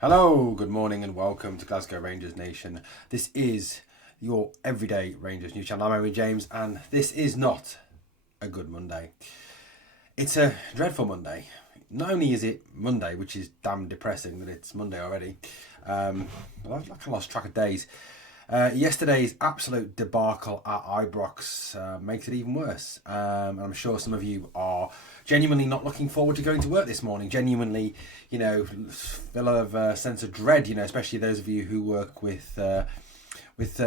Hello, good morning and welcome to Glasgow Rangers Nation. This is your everyday Rangers news channel. I'm Henry James and this is not a good Monday. It's a dreadful Monday. Not only is it Monday, which is damn depressing that it's Monday already. I've lost track of days. Yesterday's absolute debacle at Ibrox makes it even worse. I'm sure some of you are genuinely not looking forward to going to work this morning. Genuinely, full of a sense of dread. Especially those of you who work with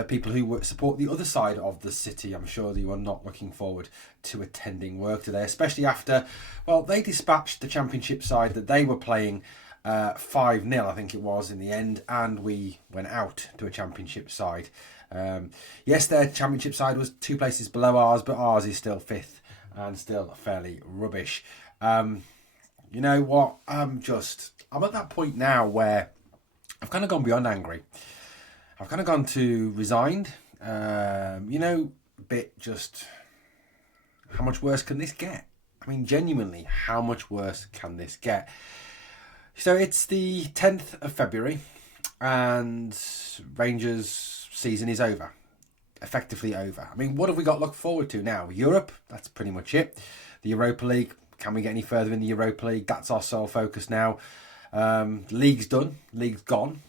people who support the other side of the city. I'm sure that you are not looking forward to attending work today, especially after, they dispatched the Championship side that they were playing 5-0, I think it was, in the end, and we went out to a Championship side. Yes, their Championship side was 2 places below ours, but ours is still 5th and still fairly rubbish. You know what? I'm at that point now where I've kind of gone beyond angry. I've kind of gone to resigned. Just how much worse can this get? I mean, genuinely, how much worse can this get? So it's the 10th of February and Rangers season is over. Effectively over. I mean, what have we got to look forward to now? Europe, that's pretty much it. The Europa League, can we get any further in the Europa League? That's our sole focus now. League's done. League's gone.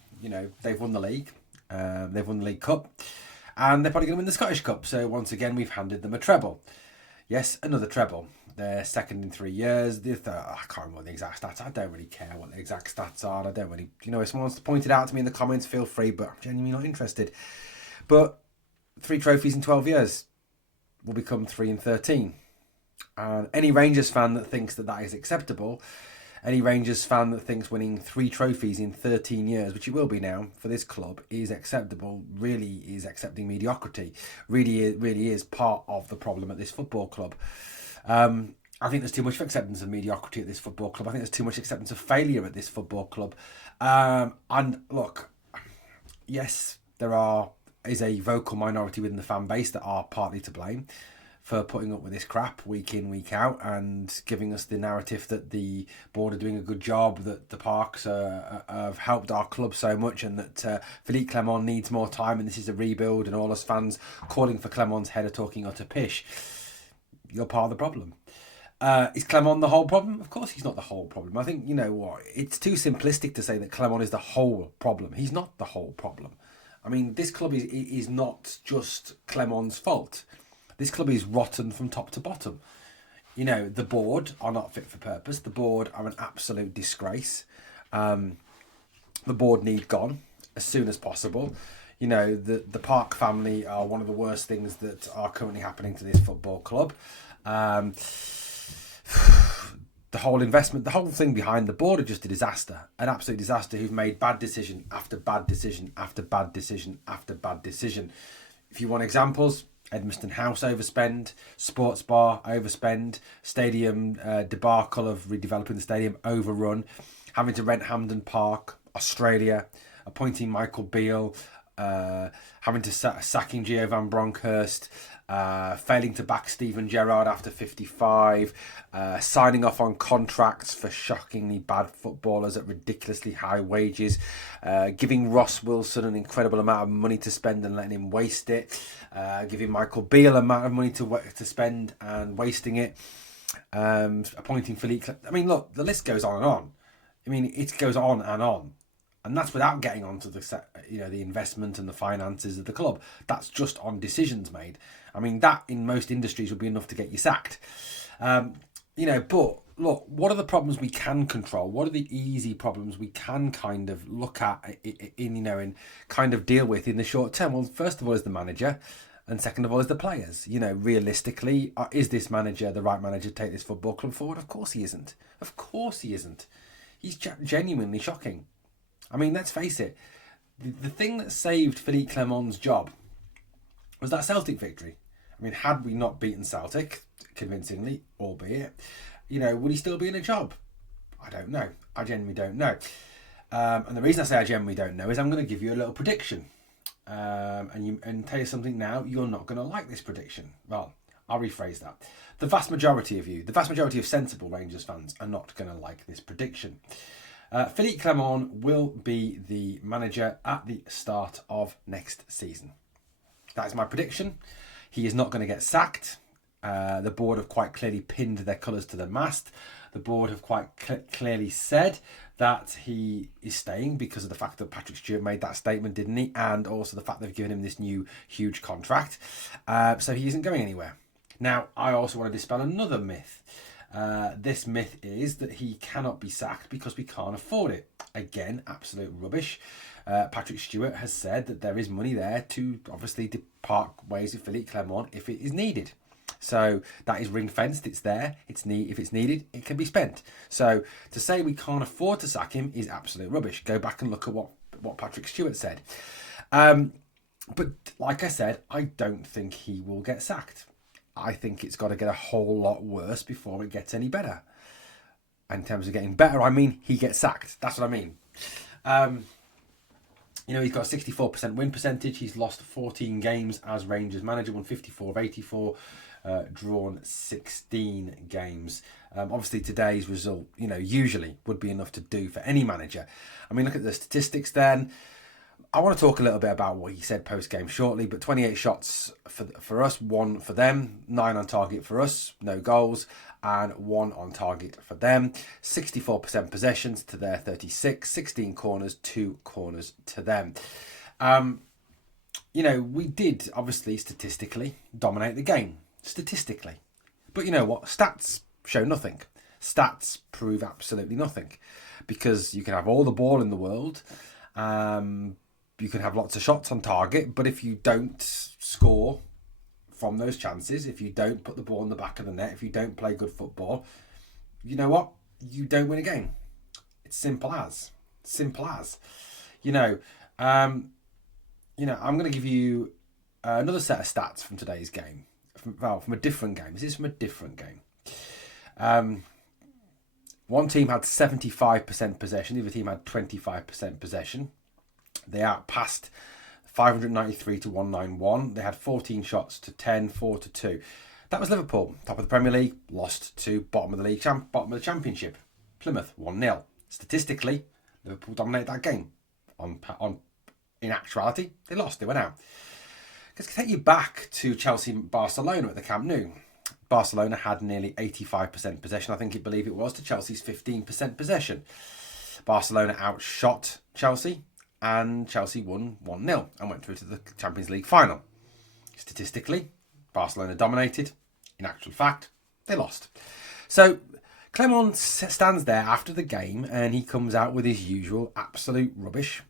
They've won the league. They've won the League Cup. And they're probably going to win the Scottish Cup. So once again, we've handed them a treble. Yes, another treble. They're second in 3 years. I can't remember the exact stats. I don't really care what the exact stats are. I don't really, if someone wants to point it out to me in the comments, feel free, but I'm genuinely not interested. But 3 trophies in 12 years will become 3 in 13. And any Rangers fan that thinks that is acceptable, any Rangers fan that thinks winning 3 trophies in 13 years, which it will be now for this club, is acceptable, really is accepting mediocrity, really is part of the problem at this football club. I think there's too much acceptance of mediocrity at this football club. I think there's too much acceptance of failure at this football club. And look, yes, is a vocal minority within the fan base that are partly to blame for putting up with this crap week in, week out, and giving us the narrative that the board are doing a good job, that the parks have helped our club so much, and that Philippe Clement needs more time, and this is a rebuild, and all us fans calling for Clement's head are talking utter pish. You're part of the problem. Is Clement the whole problem? Of course he's not the whole problem. I think, it's too simplistic to say that Clement is the whole problem. He's not the whole problem. I mean, this club is not just Clement's fault. This club is rotten from top to bottom. The board are not fit for purpose. The board are an absolute disgrace. The board need gone as soon as possible. The Park family are one of the worst things that are currently happening to this football club. The whole investment, the whole thing behind the board are just a disaster, an absolute disaster, who've made bad decision after bad decision after bad decision after bad decision. If you want examples, Edmiston House overspend, Sports Bar overspend, stadium debacle of redeveloping the stadium overrun, having to rent Hampden Park, Australia, appointing Michael Beale, having to sacking Gio Van Bronckhorst, failing to back Steven Gerrard after 55, signing off on contracts for shockingly bad footballers at ridiculously high wages, giving Ross Wilson an incredible amount of money to spend and letting him waste it, giving Michael Beale an amount of money to spend and wasting it, appointing Philippe. I mean, look, the list goes on and on. I mean, it goes on and on. And that's without getting onto the investment and the finances of the club. That's just on decisions made. I mean, that in most industries would be enough to get you sacked. But look, what are the problems we can control? What are the easy problems we can kind of look at and kind of deal with in the short term? Well, first of all is the manager, and second of all is the players. Realistically, is this manager the right manager to take this football club forward? Of course he isn't. Of course he isn't. He's genuinely shocking. I mean, let's face it, the thing that saved Philippe Clement's job was that Celtic victory. I mean, had we not beaten Celtic, convincingly, albeit, would he still be in a job? I don't know. I genuinely don't know. And the reason I say I genuinely don't know is I'm going to give you a little prediction. And tell you something now, you're not going to like this prediction. Well, I'll rephrase that. The vast majority of sensible Rangers fans are not going to like this prediction. Philippe Clement will be the manager at the start of next season. That is my prediction. He is not going to get sacked. The board have quite clearly pinned their colours to the mast. The board have quite clearly said that he is staying because of the fact that Patrick Stewart made that statement, didn't he? And also the fact they've given him this new huge contract. So he isn't going anywhere. Now, I also want to dispel another myth. This myth is that he cannot be sacked because we can't afford it. Again, absolute rubbish. Patrick Stewart has said that there is money there to obviously depart ways with Philippe Clement if it is needed. So that is ring fenced. It's there. If it's needed, it can be spent. So to say we can't afford to sack him is absolute rubbish. Go back and look at what Patrick Stewart said. But like I said, I don't think he will get sacked. I think it's got to get a whole lot worse before it gets any better. And in terms of getting better, I mean he gets sacked. That's what I mean. He's got a 64% win percentage. He's lost 14 games as Rangers manager, won 54 of 84, drawn 16 games. Obviously, today's result, usually would be enough to do for any manager. I mean, look at the statistics then. I want to talk a little bit about what he said post-game shortly, but 28 shots for us, 1 for them, 9 on target for us, no goals, and 1 on target for them. 64% possessions to their 36, 16 corners, 2 corners to them. We did, obviously, statistically dominate the game. Statistically. But you know what? Stats show nothing. Stats prove absolutely nothing. Because you can have all the ball in the world, you can have lots of shots on target, but if you don't score from those chances, if you don't put the ball in the back of the net, if you don't play good football, you know what? You don't win a game. It's simple as. Simple as. I'm going to give you another set of stats from today's game. From a different game. This is from a different game. One team had 75% possession. The other team had 25% possession. They outpassed 593 to 191. They had 14 shots to 10, 4 to 2. That was Liverpool, top of the Premier League, lost to bottom of the league, bottom of the Championship. Plymouth 1-0. Statistically, Liverpool dominated that game. In actuality, they lost. They went out. Let's take you back to Chelsea-Barcelona at the Camp Nou. Barcelona had nearly 85% possession. I believe it was, to Chelsea's 15% possession. Barcelona outshot Chelsea, and Chelsea won 1-0 and went through to the Champions League final. Statistically, Barcelona dominated. In actual fact, they lost. So Clement stands there after the game and he comes out with his usual absolute rubbish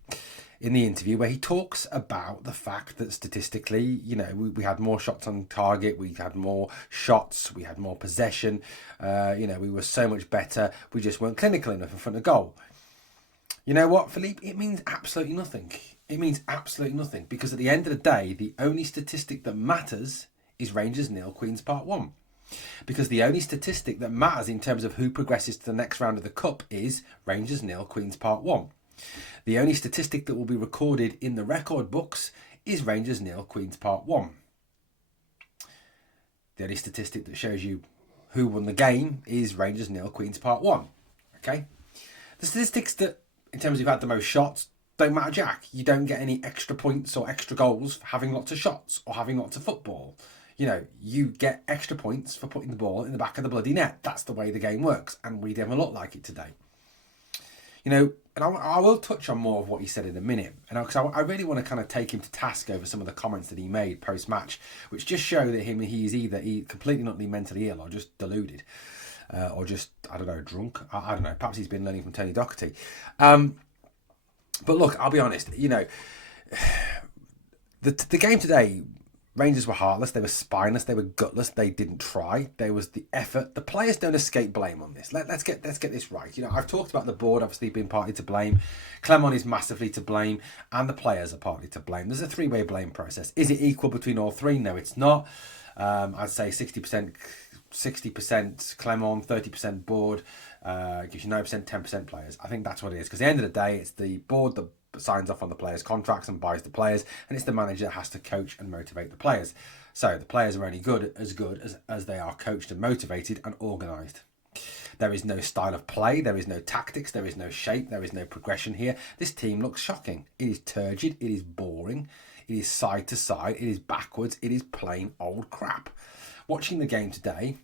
in the interview, where he talks about the fact that statistically, we had more shots on target, we had more shots, we had more possession, we were so much better, we just weren't clinical enough in front of goal. You know what, Philippe? It means absolutely nothing. It means absolutely nothing, because at the end of the day, the only statistic that matters is Rangers 0, Queen's Park 1. Because the only statistic that matters in terms of who progresses to the next round of the Cup is Rangers 0, Queen's Park 1. The only statistic that will be recorded in the record books is Rangers 0, Queen's Park 1. The only statistic that shows you who won the game is Rangers 0, Queen's Park 1. Okay? The statistics that, in terms of you've had the most shots, don't matter jack. You don't get any extra points or extra goals for having lots of shots or having lots of football. You get extra points for putting the ball in the back of the bloody net. That's the way the game works, and we didn't look like it today. And I will touch on more of what he said in a minute, and because I really want to kind of take him to task over some of the comments that he made post-match, which just show that he is either completely not mentally ill or just deluded, or just, I don't know, drunk. I don't know. Perhaps he's been learning from Tony Docherty. But look, I'll be honest. The game today, Rangers were heartless, they were spineless, they were gutless, they didn't try. There was the effort. The players don't escape blame on this. Let's get this right. I've talked about the board obviously being partly to blame. Clement is massively to blame, and the players are partly to blame. There's a three-way blame process. Is it equal between all three? No, it's not. I'd say 60% Clement, 30% board, gives you 9%, 10% players. I think that's what it is, because at the end of the day, it's the board that signs off on the players' contracts and buys the players, and it's the manager that has to coach and motivate the players. So the players are only good as they are coached and motivated and organised. There is no style of play. There is no tactics. There is no shape. There is no progression here. This team looks shocking. It is turgid. It is boring. It is side to side. It is backwards. It is plain old crap. Watching the game today,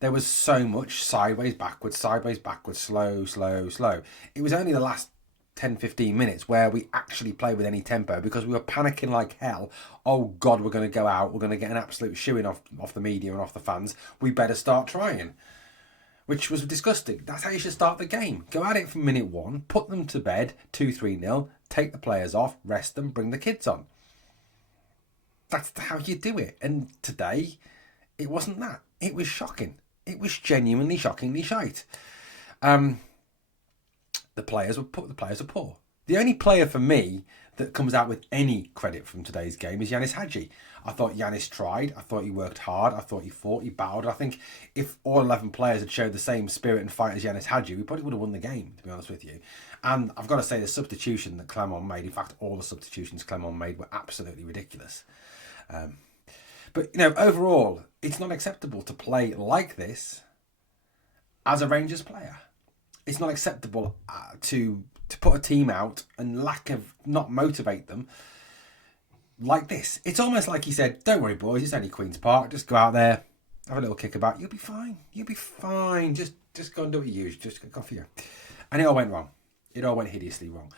there was so much sideways, backwards, slow, slow, slow. It was only the last 10-15 minutes where we actually played with any tempo because we were panicking like hell. Oh God, we're going to go out. We're going to get an absolute shooing off the media and off the fans. We better start trying. Which was disgusting. That's how you should start the game. Go at it from minute 1, put them to bed, 2-3-0, take the players off, rest them, bring the kids on. That's how you do it. And today, it wasn't that. It was shocking. It was genuinely shockingly shite. The players are poor. The only player for me that comes out with any credit from today's game is Yanis Hadji. I thought Yanis tried. I thought he worked hard. I thought he fought. He battled. I think if all 11 players had showed the same spirit and fight as Yanis Hadji, we probably would have won the game, to be honest with you. And I've got to say, the substitution that Clement made, in fact, all the substitutions Clement made were absolutely ridiculous. But, overall, it's not acceptable to play like this as a Rangers player. It's not acceptable to put a team out and not motivate them like this. It's almost like he said, don't worry, boys, it's only Queen's Park. Just go out there, have a little kick about. You'll be fine. You'll be fine. Just go and do what you use. Just go for you. And it all went wrong. It all went hideously wrong.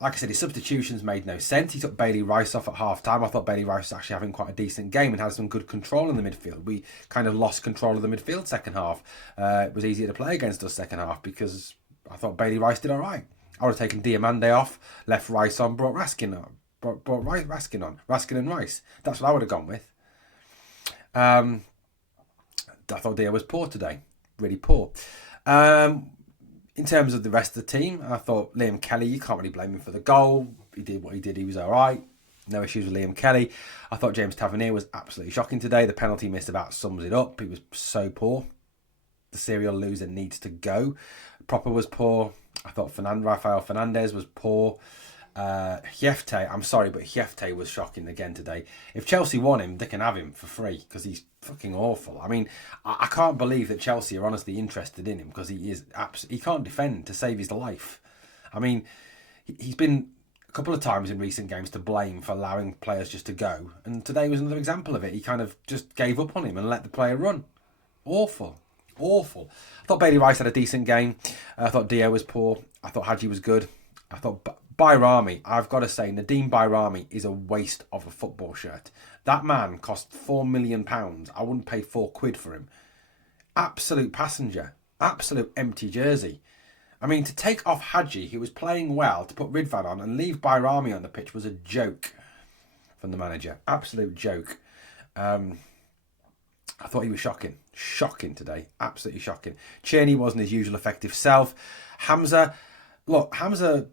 Like I said, his substitutions made no sense. He took Bailey Rice off at half-time. I thought Bailey Rice was actually having quite a decent game and had some good control in the midfield. We kind of lost control of the midfield second half. It was easier to play against us second half because I thought Bailey Rice did all right. I would have taken Diamande off, left Rice on, brought Raskin on. Raskin and Rice. That's what I would have gone with. I thought Dia was poor today. Really poor. In terms of the rest of the team, I thought Liam Kelly, you can't really blame him for the goal. He did what he did. He was all right. No issues with Liam Kelly. I thought James Tavernier was absolutely shocking today. The penalty missed about sums it up. He was so poor. The serial loser needs to go. Proper was poor. I thought Rafael Fernandez was poor. Hjefte, I'm sorry, but Hjefte was shocking again today. If Chelsea want him, they can have him for free because he's fucking awful. I mean, I can't believe that Chelsea are honestly interested in him because he can't defend to save his life. I mean, he's been a couple of times in recent games to blame for allowing players just to go, and today was another example of it. He kind of just gave up on him and let the player run. Awful. I thought Bailey Rice had a decent game. I thought Dio was poor. I thought Hadji was good. I thought Bayrami, I've got to say, Nadeem Bayrami is a waste of a football shirt. That man cost £4 million. I wouldn't pay £4 for him. Absolute passenger. Absolute empty jersey. I mean, to take off Hadji, who was playing well, to put Ridvan on and leave Bayrami on the pitch was a joke from the manager. Absolute joke. I thought he was shocking. Shocking today. Absolutely shocking. Cheney wasn't his usual effective self. Hamza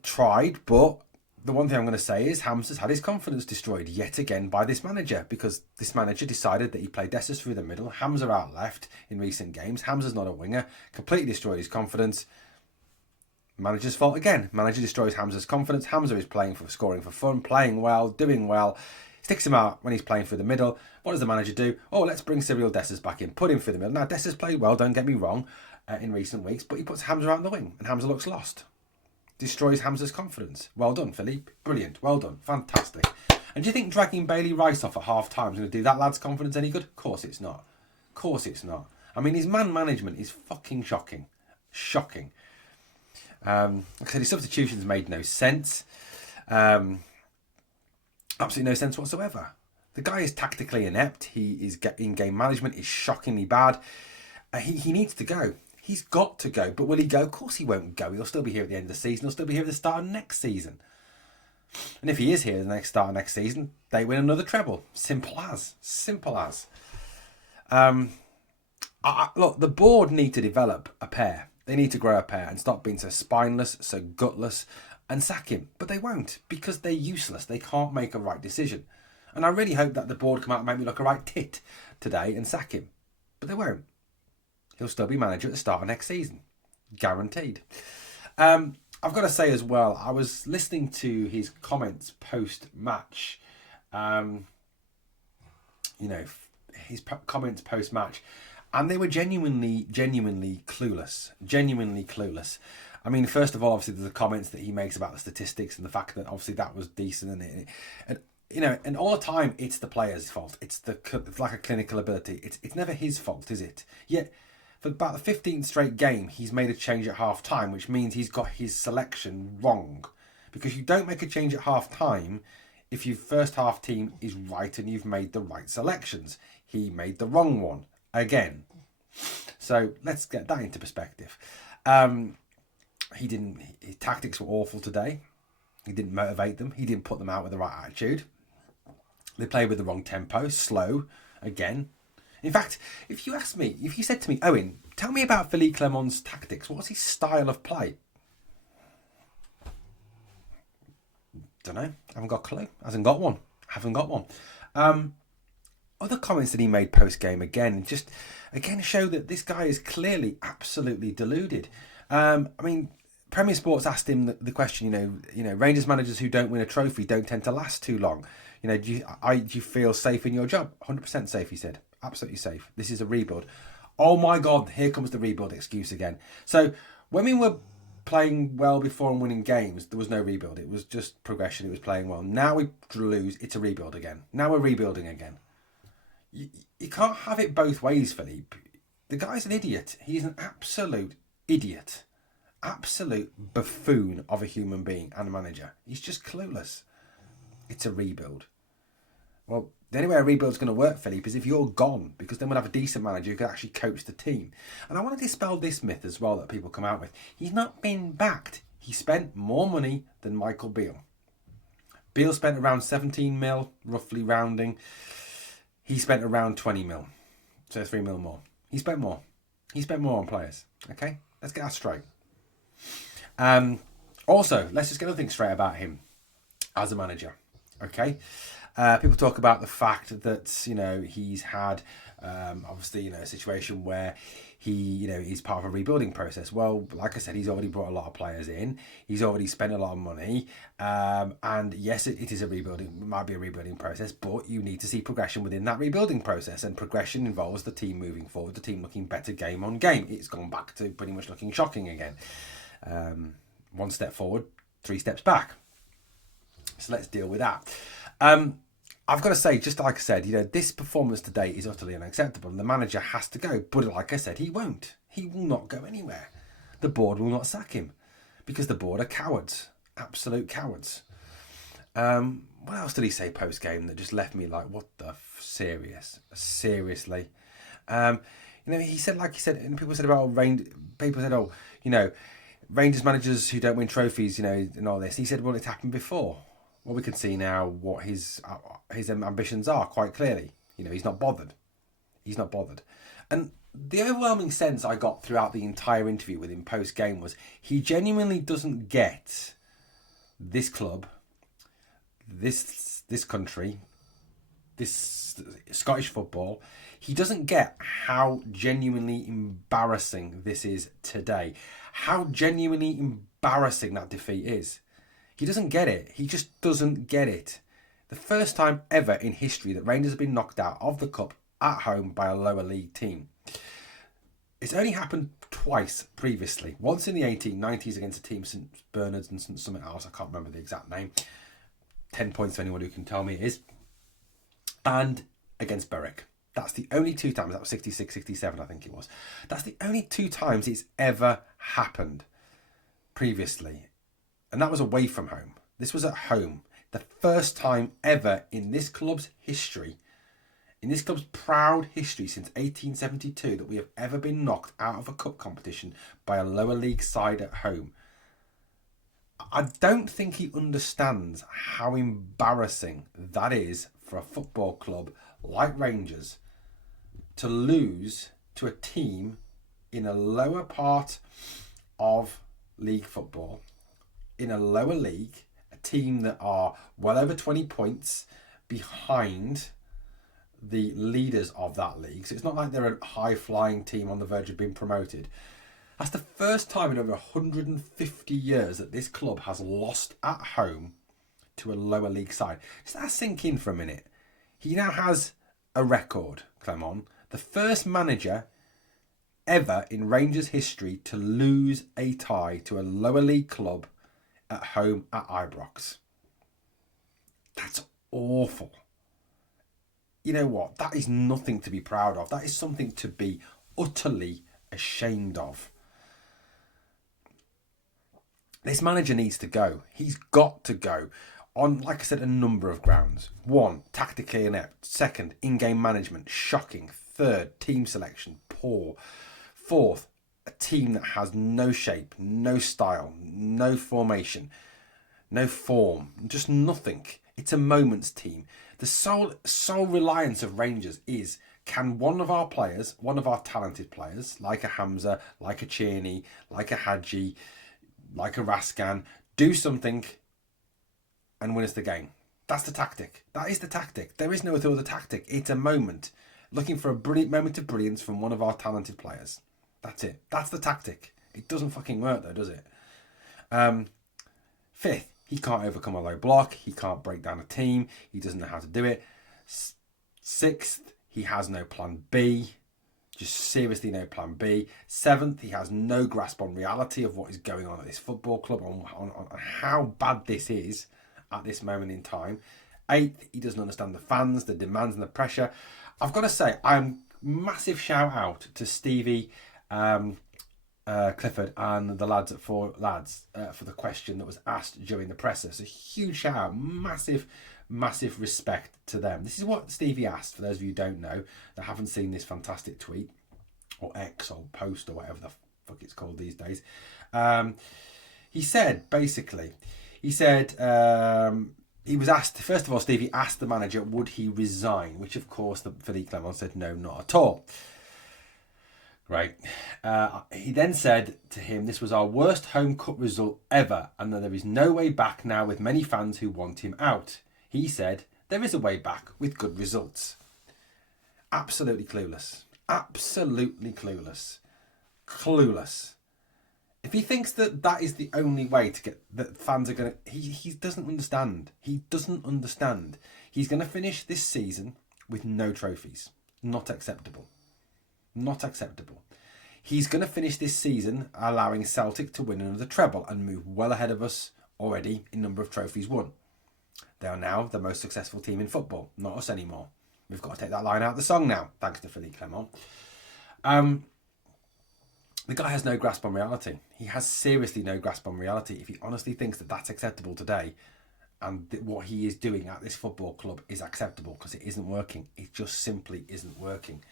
tried, but the one thing I'm going to say is Hamza's had his confidence destroyed yet again by this manager because this manager decided that he played Dessus through the middle. Hamza out left in recent games. Hamza's not a winger. Completely destroyed his confidence. Manager's fault again. Manager destroys Hamza's confidence. Hamza is scoring for fun, playing well, doing well. Sticks him out when he's playing through the middle. What does the manager do? Oh, let's bring Cyril Dessus back in. Put him through the middle. Now, Dessus played well, don't get me wrong, in recent weeks, but he puts Hamza out on the wing and Hamza looks lost. Destroys Hamza's confidence. Well done, Philippe. Brilliant. Well done. Fantastic. And do you think dragging Bailey Rice off at half-time is going to do that lad's confidence any good? Of course it's not. Of course it's not. I mean, his man management is fucking shocking. Shocking. Like I said, his substitutions made no sense. Absolutely no sense whatsoever. The guy is tactically inept. He is in-game management is shockingly bad. He needs to go. He's got to go. But will he go? Of course he won't go. He'll still be here at the end of the season. He'll still be here at the start of next season. And if he is here at the start of next season, they win another treble. Simple as. Simple as. Look, the board need to develop a pair. They need to grow a pair and stop being so spineless, so gutless, and sack him. But they won't because they're useless. They can't make a right decision. And I really hope that the board come out and make me look a right tit today and sack him. But they won't. He'll still be manager at the start of next season. Guaranteed. I've got to say as well, I was listening to his comments post-match. His comments post-match. And they were genuinely clueless. Genuinely clueless. I mean, first of all, obviously, there's the comments that he makes about the statistics and the fact that obviously that was decent. And all the time, it's the player's fault. It's like a clinical ability. It's never his fault, is it? Yet, for about the 15th straight game, he's made a change at half time, which means he's got his selection wrong. Because you don't make a change at half time if your first half team is right and you've made the right selections. He made the wrong one again. So let's get that into perspective. His tactics were awful today. He didn't motivate them. He didn't put them out with the right attitude. They played with the wrong tempo, slow again. In fact, if you said to me, Owen, tell me about Philippe Clement's tactics. What's his style of play? Don't know. Haven't got a clue. Haven't got one. Other comments that he made post game again show that this guy is clearly absolutely deluded. I mean, Premier Sports asked him the question. Rangers managers who don't win a trophy don't tend to last too long. Do you feel safe in your job? 100% safe, he said. Absolutely safe. This is a rebuild. Oh my God! Here comes the rebuild excuse again. So when we were playing well before and winning games, there was no rebuild. It was just progression. It was playing well. Now we lose. It's a rebuild again. Now we're rebuilding again. You can't have it both ways, Philippe. The guy's an idiot. He's an absolute idiot. Absolute buffoon of a human being and a manager. He's just clueless. It's a rebuild. Well, the only way a rebuild's going to work, Philippe, is if you're gone, because then we'll have a decent manager who can actually coach the team. And I want to dispel this myth as well that people come out with. He's not been backed. He spent more money than Michael Beale. Beale spent around 17 mil, roughly rounding. He spent around 20 mil. So 3 mil more. He spent more. He spent more on players. Okay? Let's get that straight. Also, let's just get another thing straight about him as a manager. Okay? People talk about the fact that, he's had, obviously, a situation where he's part of a rebuilding process. Well, like I said, he's already brought a lot of players in. He's already spent a lot of money. And yes, it is it might be a rebuilding process, but you need to see progression within that rebuilding process. And progression involves the team moving forward, the team looking better game on game. It's gone back to pretty much looking shocking again. 1 step forward, 3 steps back. So let's deal with that. I've got to say, just like I said, this performance today is utterly unacceptable. And the manager has to go. But like I said, he won't. He will not go anywhere. The board will not sack him because the board are cowards. Absolute cowards. What else did he say post-game that just left me like, what the seriously? He said, and people said about Rangers managers who don't win trophies, and all this. He said, well, it's happened before. Well, we can see now what his ambitions are quite clearly. He's not bothered. And the overwhelming sense I got throughout the entire interview with him post-game was he genuinely doesn't get this club, this country, this Scottish football. He doesn't get how genuinely embarrassing this is today. How genuinely embarrassing that defeat is. He doesn't get it. He just doesn't get it. The first time ever in history that Rangers have been knocked out of the Cup at home by a lower league team. It's only happened twice previously. Once in the 1890s against a team, St Bernard's and something else. I can't remember the exact name. 10 points for anyone who can tell me it is. And against Berwick. That's the only 2 times. That was 66, 67, I think it was. That's the only 2 times it's ever happened previously. And that was away from home. This was at home. The first time ever in this club's history, in this club's proud history since 1872, that we have ever been knocked out of a cup competition by a lower league side at home. I don't think he understands how embarrassing that is for a football club like Rangers to lose to a team in a lower part of league football, in a lower league, a team that are well over 20 points behind the leaders of that league. So it's not like they're a high-flying team on the verge of being promoted. That's the first time in over 150 years that this club has lost at home to a lower league side. Just let that sink in for a minute. He now has a record, Clement. The first manager ever in Rangers history to lose a tie to a lower league club at home at Ibrox. That's awful. You know what? That is nothing to be proud of. That is something to be utterly ashamed of. This manager needs to go. He's got to go. On, like I said, a number of grounds. 1, tactically inept. 2nd, in-game management, shocking. 3rd, team selection, poor. 4th, a team that has no shape, no style, no formation, no form, just nothing. It's a moments team. The sole reliance of Rangers is, can one of our players, one of our talented players, like a Hamza, like a Cheney, like a Hadji, like a Raskan, do something and win us the game. That's the tactic. That is the tactic. There is no other tactic. It's a moment. Looking for a brilliant moment of brilliance from one of our talented players. That's it. That's the tactic. It doesn't fucking work though, does it? 5th, he can't overcome a low block. He can't break down a team. He doesn't know how to do it. 6th, he has no plan B. Just seriously no plan B. 7th, he has no grasp on reality of what is going on at this football club, on how bad this is at this moment in time. 8th, he doesn't understand the fans, the demands and the pressure. I've got to say, I'm massive shout out to Stevie Clifford and the lads at Four Lads for the question that was asked during the presser. So huge shout out, massive respect to them. This is what Stevie asked, for those of you who don't know, that haven't seen this fantastic tweet, or X, or post, or whatever the fuck it's called these days. He said, basically, he was asked, first of all, Stevie asked the manager, would he resign? Which, of course, Philippe Clement said, no, not at all. Right. He then said to him, this was our worst home cup result ever, and that there is no way back now with many fans who want him out. He said, there is a way back with good results. Absolutely clueless. Absolutely clueless. Clueless. If he thinks that that is the only way to get, that fans are going to, he doesn't understand. He doesn't understand. He's going to finish this season with no trophies. Not acceptable. Not acceptable. He's going to finish this season allowing Celtic to win another treble and move well ahead of us already in number of trophies won. They are now the most successful team in football, not us anymore. We've got to take that line out of the song now, thanks to Philippe Clement. The guy has no grasp on reality. He has seriously no grasp on reality. If he honestly thinks that that's acceptable today, and what he is doing at this football club is acceptable, because it isn't working. It just simply isn't working.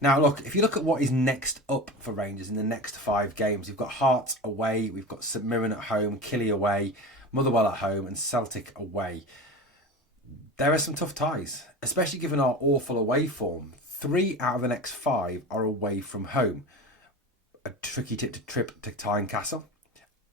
Now, look, if you look at what is next up for Rangers in the next 5 games, we've got Hearts away, we've got St Mirren at home, Killie away, Motherwell at home, and Celtic away. There are some tough ties, especially given our awful away form. 3 out of the next 5 are away from home. A tricky trip to Tynecastle,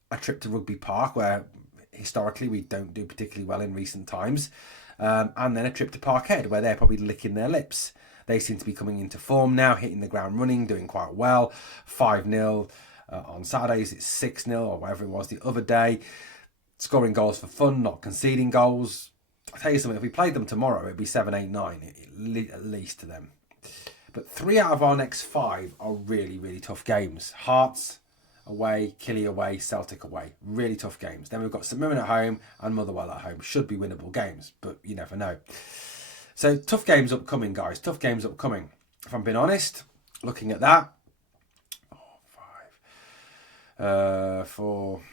a trip to Rugby Park, where historically we don't do particularly well in recent times, and then a trip to Parkhead, where they're probably licking their lips. They seem to be coming into form now, hitting the ground running, doing quite well. 5-0 on Saturdays, it's 6-0 or whatever it was the other day. Scoring goals for fun, not conceding goals. I'll tell you something, if we played them tomorrow, it'd be 7-8-9 at least to them. But 3 out of our next 5 are really, really tough games. Hearts away, Killie away, Celtic away. Really tough games. Then we've got St Mirren at home and Motherwell at home. Should be winnable games, but you never know. So tough games upcoming, guys. Tough games upcoming. If I'm being honest, looking at that, 7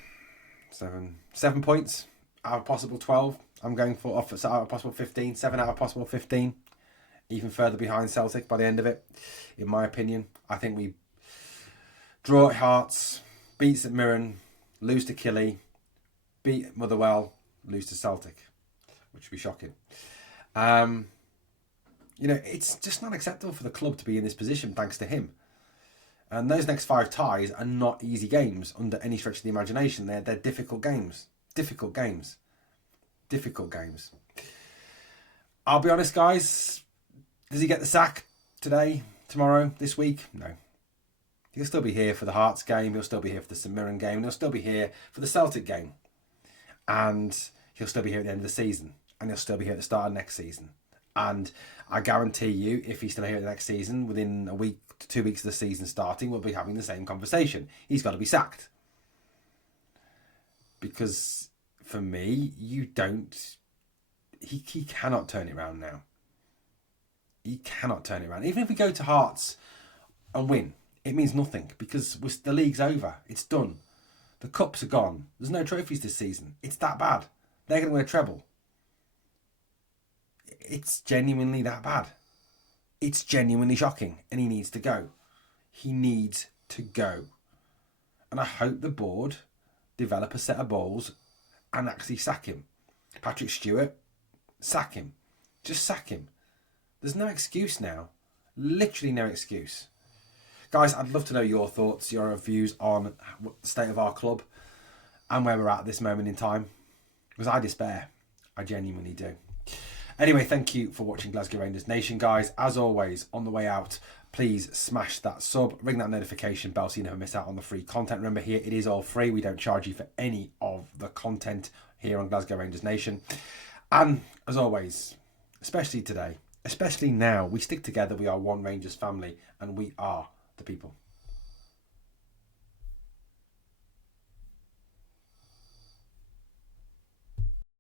points out of possible 12. I'm going for out of possible 15. 7 out of possible 15. Even further behind Celtic by the end of it, in my opinion. I think we draw at Hearts, beat St Mirren, lose to Killie, beat Motherwell, lose to Celtic, which would be shocking. It's just not acceptable for the club to be in this position thanks to him. And those next 5 ties are not easy games under any stretch of the imagination. They're difficult games. Difficult games. I'll be honest, guys. Does he get the sack today, tomorrow, this week? No. He'll still be here for the Hearts game. He'll still be here for the St Mirren game. He'll still be here for the Celtic game. And he'll still be here at the end of the season. And he'll still be here at the start of next season. And I guarantee you, if he's still here the next season, within a week to 2 weeks of the season starting, we'll be having the same conversation. He's got to be sacked. Because for me, he cannot turn it around now. He cannot turn it around. Even if we go to Hearts and win, it means nothing because the league's over. It's done. The cups are gone. There's no trophies this season. It's that bad. They're going to win a treble. It's genuinely that bad. It's genuinely shocking, and he needs to go. He needs to go. And I hope the board develop a set of balls and actually sack him. Patrick Stewart, sack him. Just sack him. There's no excuse now. Literally no excuse. Guys, I'd love to know your thoughts, your views on the state of our club and where we're at this moment in time. Because I despair. I genuinely do. Anyway, thank you for watching Glasgow Rangers Nation, guys. As always, on the way out, please smash that sub, ring that notification bell so you never miss out on the free content. Remember, here it is all free. We don't charge you for any of the content here on Glasgow Rangers Nation. And as always, especially today, especially now, we stick together. We are one Rangers family, and we are the people.